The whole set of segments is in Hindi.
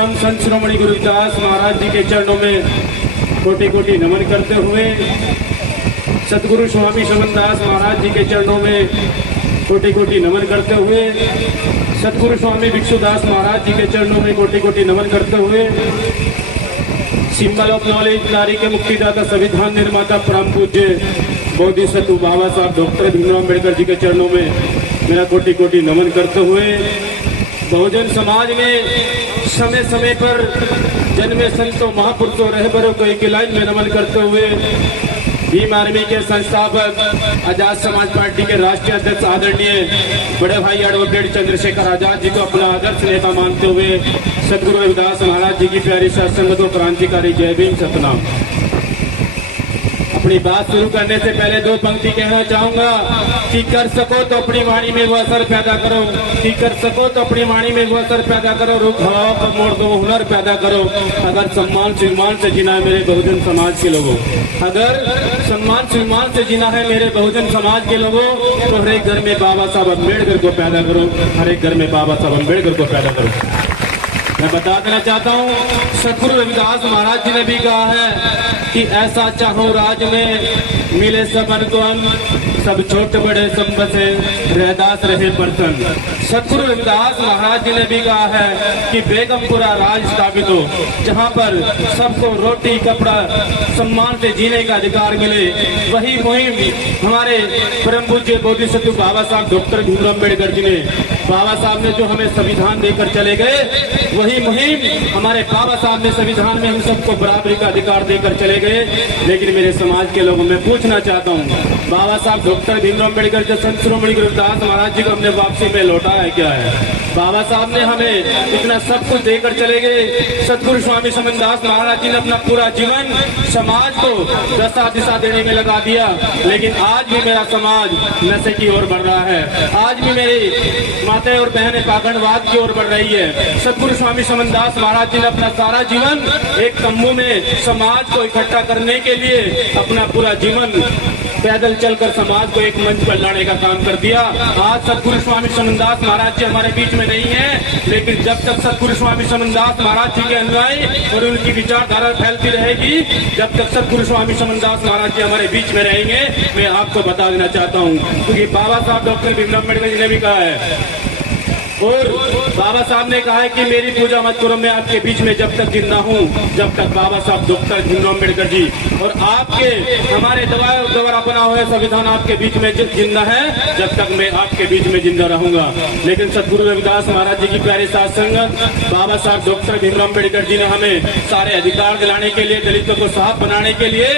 परम संत श्रोमणी गुरुदास महाराज जी के चरणों में कोटि कोटि नमन करते हुए, सतगुरु स्वामी समनदास महाराज जी के चरणों में कोटि कोटि नमन करते हुए, सतगुरु स्वामी भिक्षुदास महाराज जी के चरणों में कोटि कोटि नमन करते हुए, सिंबल ऑफ नॉलेज, नारी के मुक्तिदाता, संविधान निर्माता, परम पूज्य बोधिसत्व बाबा साहब डॉक्टर भीमराव अम्बेडकर जी के चरणों में मेरा कोटि कोटि नमन करते हुए, बहुजन समाज में समय समय पर जन्मे संतों महापुरुषों रहबरों को एक लाइन में नमन करते हुए, भीम आर्मी के संस्थापक, आजाद समाज पार्टी के राष्ट्रीय अध्यक्ष आदरणीय बड़े भाई एडवोकेट चंद्रशेखर आजाद जी को अपना आदर्श नेता मानते हुए, सतगुरु रविदास महाराज जी की प्यारी सत्संगत और क्रांतिकारी जय भीम सतनाम। अपनी बात शुरू करने से पहले दो पंक्ति कहना चाहूंगा कि कर सको तो अपनी वाणी में वो असर पैदा करो, कि कर सको तो अपनी वाणी में वो असर पैदा करो, रुख हवाओं पर मोड़ दो हुनर पैदा करो। अगर सम्मान सम्मान से जीना है मेरे बहुजन समाज के लोगों, अगर सम्मान सम्मान से जीना है मेरे बहुजन समाज के लोगों, तो हर एक घर में बाबा साहब अम्बेडकर को पैदा करो, हर एक घर में बाबा साहब अम्बेडकर को पैदा करो। मैं बता देना चाहता हूँ, सतगुरु रविदास महाराज जी ने भी कहा है कि ऐसा चाहो राज में मिले सबन को अन्न, सब छोटे बड़े सब बसे रहदास रहे प्रसन्न। सतगुरु रविदास महाराज जी ने भी कहा है कि बेगमपुरा राज स्थापित हो, जहाँ पर सबको रोटी कपड़ा सम्मान से जीने का अधिकार मिले। वही मुहिम हमारे परम पूज्य बोधिसत्व बाबा साहब डॉक्टर भीमराव अम्बेडकर जी ने, बाबा साहब ने जो हमें संविधान देकर चले गए, वही मुहिम हमारे बाबा साहब ने संविधान में हम सबको बराबरी का अधिकार देकर चले गए। लेकिन मेरे समाज के लोगों में पूछना चाहता हूँ, बाबा साहब डॉक्टर भीमराव अम्बेडकर जो संत श्रोमणी गुरुदास महाराज जी को हमने वापसी में लौटा है क्या है? बाबा साहब ने हमें इतना सब कुछ देकर चले गए। सतगुरु स्वामी समनदास महाराज जी ने अपना पूरा जीवन समाज को दशा दिशा देने में लगा दिया, लेकिन आज भी मेरा समाज नशे की ओर बढ़ रहा है, आज भी मेरी माताएं और बहनें पाखंडवाद की ओर बढ़ रही है। सतगुरु स्वामी समनदास महाराज जी ने अपना सारा जीवन एक तंबू में समाज को इकट्ठा करने के लिए अपना पूरा जीवन पैदल चलकर समाज को एक मंच पर लाने का काम कर दिया। आज सतगुरु स्वामी समनदास महाराज जी हमारे बीच में नहीं है, लेकिन जब तक सतगुरु स्वामी समनदास महाराज जी के अनुयायी और उनकी विचारधारा फैलती रहेगी, जब तक सतगुरु स्वामी समनदास महाराज जी हमारे बीच में रहेंगे, मैं आपको बता देना चाहता हूँ, क्योंकि बाबा साहब डॉक्टर भीमराव अम्बेडकर जी ने भी कहा है, और बाबा साहब ने कहा है कि मेरी पूजा मत करो, मैं आपके बीच में जब तक जिंदा हूँ, जब तक बाबा साहब डॉक्टर भीमराव अम्बेडकर जी और आपके हमारे द्वारा बना हुआ संविधान आपके बीच में जिंदा है, जब तक मैं आपके बीच में जिंदा रहूंगा। लेकिन सतगुरु रविदास महाराज जी की प्यारी साथ संगत, बाबा साहब डॉक्टर भीमराव अम्बेडकर जी ने हमें सारे अधिकार दिलाने के लिए, दलितों को साफ बनाने के लिए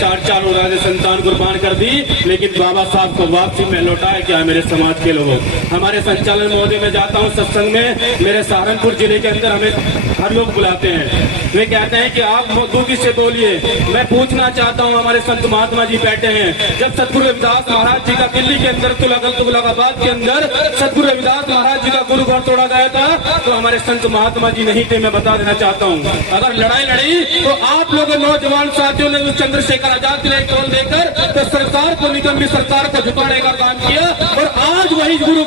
चार औलादे संतान कुर्बान कर दी, लेकिन बाबा साहब को वापसी में लौटाया क्या मेरे समाज के लोगों? हमारे संचालन महोदय में जाता हूँ सत्संग में, मेरे सहारनपुर जिले के अंदर हमें हर लोग बुलाते हैं, वे कहते हैं कि आप दूकी से बोलिए। मैं पूछना चाहता हूँ, हमारे संत महात्मा जी बैठे हैं, जब सतगुरु रविदास महाराज जी का दिल्ली के अंदर तुगलकाबाद के अंदर सतगुरु रविदास महाराज जी का गुरु घर तोड़ा गया था, तो हमारे संत महात्मा जी नहीं थे। मैं बता देना चाहता हूँ, अगर लड़ाई लड़ी तो आप लोग नौजवान साथियों ने चंद्रशेखर आजाद ने टोल देकर तो सरकार को, निगम सरकार को झुकाने का काम किया, और आज वही गुरु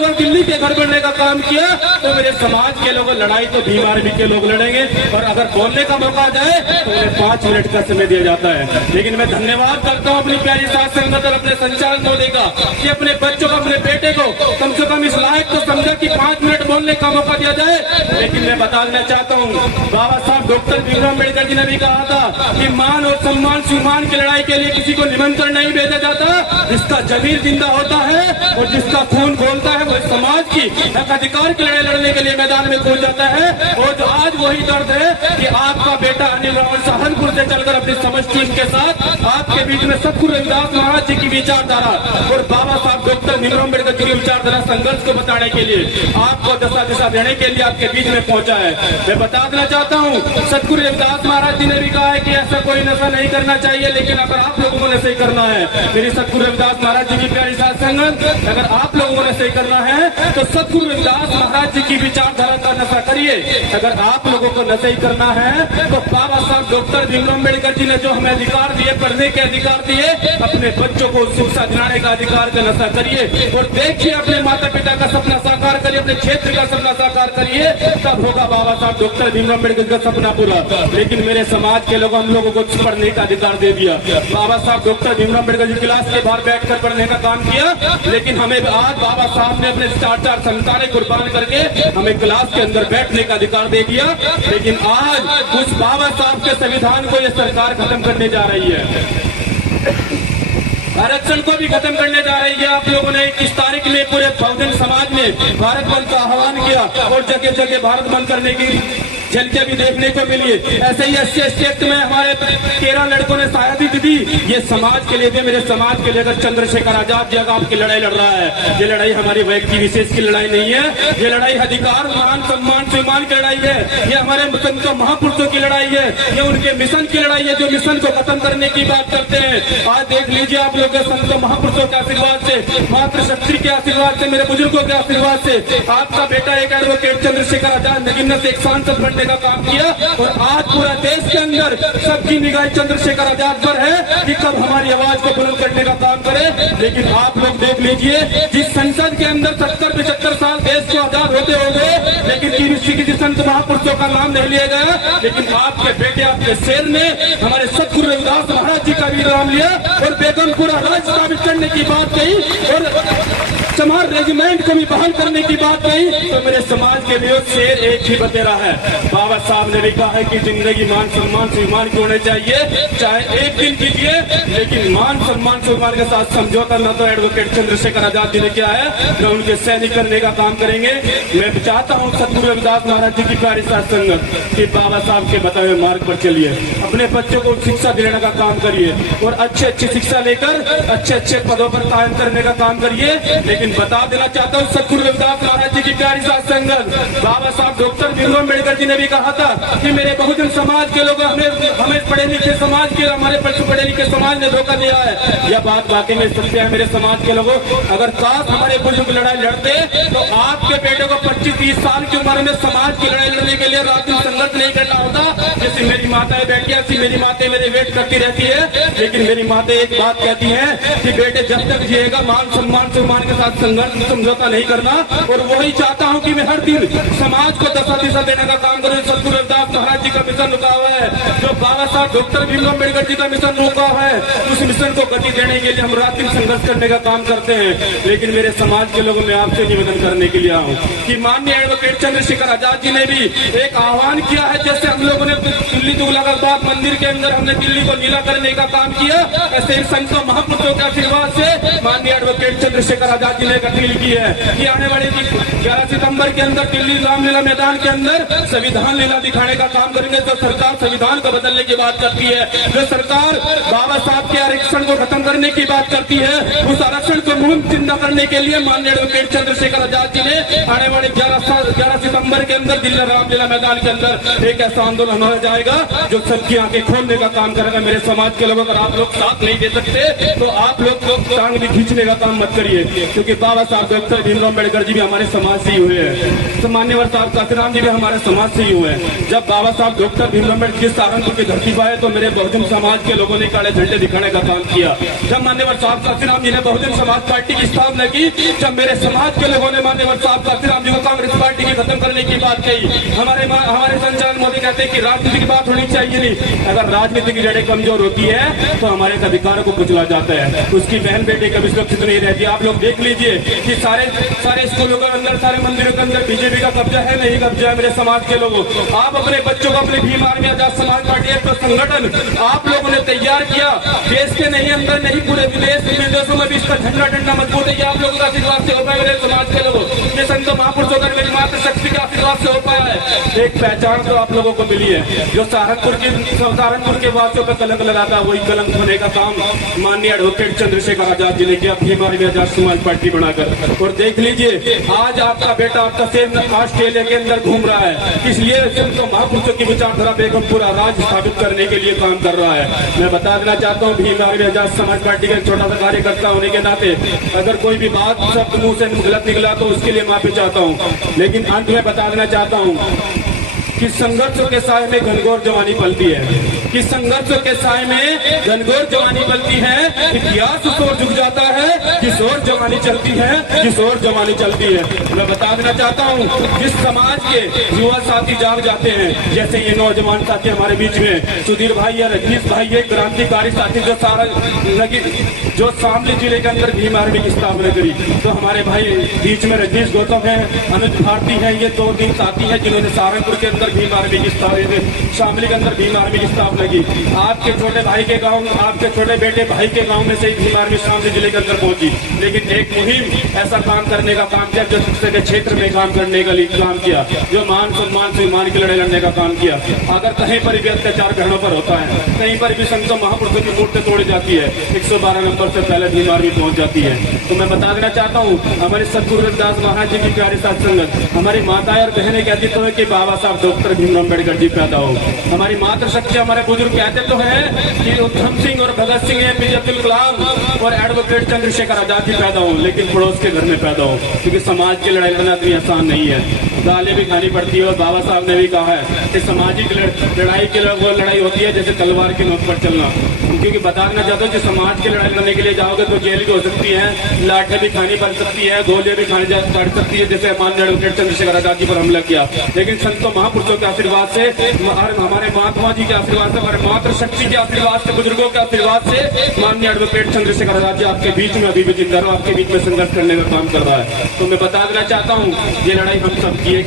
घर दिल्ली के घर बनने का काम किया। तो मेरे समाज के लोग लड़ाई तो भीम आर्मी के लोग लड़ेंगे, और अगर बोलने का मौका जाए तो उन्हें 5 मिनट का समय दिया जाता है। लेकिन मैं धन्यवाद करता हूँ अपनी प्यारी साथ संगत और अपने संचालक महोदय का कि अपने बच्चों को, अपने बेटे को कम से कम इस लायक तो समझा कि 5 मिनट बोलने का मौका दिया जाए। लेकिन मैं बता देना चाहता हूँ, बाबा साहब डॉक्टर भीमराव अम्बेडकर जी ने भी कहा था कि मान और सम्मान सुमान की लड़ाई के लिए किसी को निमंत्रण नहीं भेजा जाता, जिसका जमीर जिंदा होता है और जिसका खून खोलता है, वो समाज की हक अधिकार की लड़ाई लड़ने के लिए मैदान में कूद जाता है। और जो आज वही दर्द है कि आपका बेटा अनिल रावण सहारनपुर से चलकर अपनी समझ टीम के साथ आपके बीच में सतगुरु रविदास महाराज जी की विचारधारा और बाबा साहब डॉक्टर भीमराव अम्बेडकर जी की विचारधारा संघर्ष को बताने के लिए, आपको दशा दिशा देने के लिए आपके बीच में पहुंचा है। मैं बता देना चाहता हूँ, सतगुरु रविदास महाराज जी ने भी कहा है कि ऐसा कोई नशा नहीं करना चाहिए, लेकिन अगर आप लोगों को नशे करना है, मेरी सतगुरु रविदास महाराज जी की प्यारी साथ संगत, अगर आप लोगों को नशे करना है हैं तो सद्गुरु रविदास महाराज जी की विचारधारा का नशा करिए। अगर आप लोगों को नशा ही करना है तो बाबा साहब डॉक्टर भीमराव अम्बेडकर जी ने जो हमें अधिकार दिए, पढ़ने के अधिकार दिए, अपने बच्चों को शिक्षा दिलाने का अधिकार का नशा करिए और देखिए अपने माता पिता का सपना साकार करिए, अपने क्षेत्र का सपना साकार करिए, तब होगा बाबा साहब डॉक्टर भीमराव अम्बेडकर का सपना पूरा। लेकिन मेरे समाज के लोग हम लोगों को पढ़ने का अधिकार दे दिया। बाबा साहब डॉक्टर भीमराव अम्बेडकर जी क्लास के बाहर बैठकर पढ़ने का काम किया, लेकिन हमें आज बाबा साहब ने अपने 4 संतानें कुर्बान करके हमें क्लास के अंदर बैठने का अधिकार दे दिया। लेकिन आज उस बाबा साहब के संविधान को यह सरकार खत्म करने जा रही है, आरक्षण को भी खत्म करने जा रही है। आप लोगों ने 21 तारीख में पूरे बहुजन समाज ने भारत बंद का आह्वान किया और जगह जगह भारत बंद करने की झलकियां भी देखने को मिली। ऐसे ही SC एक्ट में हमारे 13 लड़कों ने शहादत दी। ये समाज के लिए, मेरे समाज के लिए अगर चंद्रशेखर आजाद जी आपकी लड़ाई लड़ रहा है, ये लड़ाई हमारी व्यक्ति विशेष की लड़ाई नहीं है, ये लड़ाई अधिकार, मान, सम्मान, सम्मान की लड़ाई है। ये हमारे संतों महापुरुषों की लड़ाई है, ये उनके मिशन की लड़ाई है, जो मिशन को खत्म करने की बात करते हैं। आज देख लीजिए आप लोग संतों महापुरुषों के आशीर्वाद से, मातृशक्ति के आशीर्वाद से, मेरे बुजुर्गों के आशीर्वाद से आपका बेटा एक एडवोकेट चंद्रशेखर आजाद नगीना से एक सांसद बनने का काम किया और आज पूरा देश के अंदर सबकी निगाह चंद्रशेखर आजाद पर है कि कब हमारी आवाज को बुलंद करने का काम करे। लेकिन आप लोग देख लीजिए, जिस संसद के अंदर 70-75 साल देश को आजाद होते हो गए, लेकिन किसी संत महापुरुषों का नाम नहीं लिया गया। लेकिन आपके बेटे, आपके शेर ने हमारे सद्गुरु रविदास महाराज जी का भी नाम लिया और बेगमपुरा राज स्थापित करने की बात कही और चमार रेजिमेंट को भी बहाल करने की बात कही। तो मेरे समाज के लिए शेर एक ही बतेरा है। बाबा साहब ने भी कहा है कि जिंदगी मान सम्मान सम्मान की होने चाहिए, चाहे एक दिन कीजिए, लेकिन मान सम्मान सम्मान के साथ समझौता न तो एडवोकेट चंद्रशेखर आजाद जी ने किया है, न उनके सैनिक करने का काम करेंगे। मैं चाहता हूँ सद्गुरु रविदास महाराज जी की प्यारी साथ संगत कि बाबा साहब के बताए हुए मार्ग पर चलिए, अपने बच्चों को शिक्षा दिलाने का काम करिए और अच्छी शिक्षा लेकर अच्छे पदों पर कायम करने का काम करिए। लेकिन बता देना चाहता हूँ सद्गुरु रविदास महाराज जी की प्यारी साथ संगत, बाबा साहब डॉक्टर भीमराव अम्बेडकर जी ने भी कहा था कि मेरे बहुजन समाज के लोग हमें पढ़े लिखे समाज के, हमारे पढ़े लिखे समाज ने धोखा दिया है। यह बात वाकई में सत्य है मेरे समाज के लोगों। अगर काश हमारे बुजुर्ग लड़ाई लड़ते तो आपके बेटे को 25-30 साल की उम्र में समाज की लड़ाई लड़ने के लिए रात दिन संघर्ष नहीं करना होता। जैसे मेरी माताएं बैठी ऐसी मेरी माताएं मेरे वेट करती रहती है, लेकिन मेरी माताएं एक बात कहती है कि बेटे जब तक जिएगा मान सम्मान के साथ संघर्ष समझौता नहीं करना। और वही चाहता हूँ कि मैं हर दिन समाज को दशा दिशा देने का काम करूँ। सद्गुरु रविदास महाराज जी का मिशन रुका हुआ है, जो बाबा साहब डॉक्टर भीमराव अम्बेडकर जी का मिशन रुका हुआ है, उस मिशन को गति देने के लिए हम रात दिन संघर्ष करने का काम करते हैं। लेकिन मेरे समाज के लोगों में आपसे निवेदन करने के लिए आऊँ कि माननीय एडवोकेट चंद्रशेखर आजाद जी ने भी एक आह्वान किया है। जैसे हम लोगों ने दिल्ली तुगलकाबाद मंदिर के अंदर हमने दिल्ली को नीला करने का काम किया, ऐसे संतों महापुरुषों के आशीर्वाद से माननीय एडवोकेट चंद्रशेखर आजाद जी ने एक अपील की है कि आने वाले 11 सितंबर के अंदर दिल्ली रामलीला मैदान के अंदर संविधान लीला दिखाने का काम करेंगे। जो सरकार संविधान को बदलने की बात करती है, जो सरकार बाबा साहब के आरक्षण को खत्म करने की बात करती है, उस आरक्षण को मुहिम जिंदा करने के लिए माननीय एडवोकेट चंद्रशेखर आजाद जी ने आने वाले 11 सितंबर के अंदर दिल्ली रामलीला मैदान के अंदर एक ऐसा आंदोलन हो जाएगा जो सबकी आंखें खोलने का काम करेगा। मेरे समाज के लोग, अगर आप लोग साथ नहीं दे सकते तो आप लोग टांग भी खींचने का काम मत करिए, क्योंकि बाबा साहब डॉक्टर भीमराव अम्बेडकर जी भी हमारे समाज से ही हुए हैं, मान्यवर साहब काशीराम जी भी हमारे समाज से ही हुए हैं। जब बाबा साहब डॉक्टर भीमराव अम्बेडकर जी सहारनपुर की धरती पर आए तो मेरे बहुजन समाज के लोगों ने काले झंडे दिखाने का काम किया। जब मान्यवर साहब काशीराम जी ने बहुजन समाज पार्टी की स्थापना की, जब मेरे समाज के लोगों ने मान्यवर साहब काशीराम जी को कांग्रेस पार्टी की खत्म करने की बात कही, हमारे संचालन मोदी कहते हैं कि राजनीति की बात होनी चाहिए नहीं। अगर राजनीति की जड़ें कमजोर होती है तो हमारे अधिकारों को कुचला जाता है, उसकी बहन बेटी कभी सुरक्षित नहीं रहती। आप लोग देख लीजिए कि सारे स्कूलों के अंदर, सारे मंदिरों के अंदर बीजेपी का कब्जा है, नहीं कब्जा है। मेरे समाज के लोगों, आप अपने बच्चों को अपनी भीम आर्मी आजाद समाज पार्टी तो संगठन आप लोगों ने तैयार किया, देश के नहीं अंदर नहीं पूरे विदेशों में भी इसका झंडा डंडा मजबूत है। आप लोगों का आशीर्वाद से हो पाया मेरे समाज के लोगों, ये संत महापुरुषों का मेरी मातृशक्ति के आशीर्वाद से हो पाया है। एक पहचान तो आप लोगों को मिली है। जो सहारनपुर के वासियों पे कलंक लगाता, वही कलंक होने का काम माननीय एडवोकेट चंद्रशेखर आजाद जी ने किया भीम आर्मी आजाद समाज पार्टी बनाकर। और देख लीजिए, आज आपका बेटा आपका सेम ऑस्ट्रेलिया के अंदर घूम रहा है, इसलिए संतों महापुरुषों की विचारधारा पे एक पूरा राज स्थापित करने के लिए काम कर रहा है। मैं बता देना चाहता हूँ, भीम आर्मी आजाद समाज पार्टी का एक छोटा सा कार्यकर्ता होने के नाते अगर कोई भी बात शब्द मुंह से गलत निकला तो उसके लिए माफी चाहता हूँ। लेकिन अंत में बता देना चाहता हूँ कि संघर्षों के साय में घनघोर जवानी पलती है, कि संघर्षों के साय में घनघोर जवानी पलती है। इतिहास उस ओर झुक जाता है जिस ओर जवानी चलती है, जिस ओर जवानी चलती है। मैं बता देना चाहता हूँ, जिस समाज के युवा साथी जाग जाते हैं, जैसे ये नौजवान साथी हमारे बीच में सुधीर भाई या रजनीश भाई, ये क्रांतिकारी साथी जो शामली जिले के अंदर भीम आर्मी की स्थापना करी, तो हमारे भाई बीच में रजनीश गौतम है, अनुज भारती है, ये 2 दिन साथी है जिन्होंने सहारनपुर के अंदर भीम आर्मी की स्थापना, शामली के अंदर भीम आर्मी की स्थापना की। आपके छोटे भाई के गांव, आपके छोटे बेटे भाई के गांव में से भीम आर्मी शामली जिले के अंदर पहुंची, लेकिन एक मुहिम ऐसा काम करने का काम किया, जो दूसरे के क्षेत्र में काम करने का काम किया, जो मान सम्मान से मान की लड़ाई लड़ने का काम किया। अगर कहीं पर भी अत्याचार घरों पर होता है, कहीं पर भी संतों महापुरुषों की मूर्ति तोड़ी जाती है, 112 नंबर से पहले भीम आर्मी पहुंच जाती है। तो मैं बता देना चाहता हूँ, हमारे सतगुरु रविदास महाराज जी की प्यारी साथ संगत, हमारी माताएं और बहनें कहती तो है कि बाबा साहब डॉक्टर भीमराव अम्बेडकर जी पैदा हो। हमारी मातृशक्ति, हमारे बुजुर्ग कहते तो है कि उधम सिंह और भगत सिंह, एपीजे अब्दुल कलाम और एडवोकेट चंद्रशेखर आजाद जी पैदा हो, लेकिन पड़ोस के घर में पैदा हो, क्योंकि समाज की लड़ाई लड़ना इतनी आसान नहीं है, गाली भी खानी पड़ती है। और बाबा साहब ने भी कहा है कि सामाजिक लड़ाई की वो लड़ाई होती है जैसे तलवार की नोक पर चलना, क्योंकि बता देना चाहता हूँ कि समाज की लड़ाई लड़ने के लिए जाओगे तो जेल भी हो सकती है, लाठें भी खानी पड़ सकती है, गोलियां भी खानी पड़ सकती है, जैसे माननीय एडवोकेट चंद्रशेखर आजाद जी पर हमला किया। लेकिन संतों महापुरुषों के आशीर्वाद से, हमारे महात्मा जी के आशीर्वाद से, हमारे मातृशक्ति के आशीर्वाद से, बुजुर्गों के आशीर्वाद से माननीय एडवोकेट चंद्रशेखर आजाद जी आपके बीच में अभी भी जिंदा, आपके बीच में संघर्ष करने का काम कर रहा है। तो मैं बता देना चाहता हूँ, ये लड़ाई हम सब की है।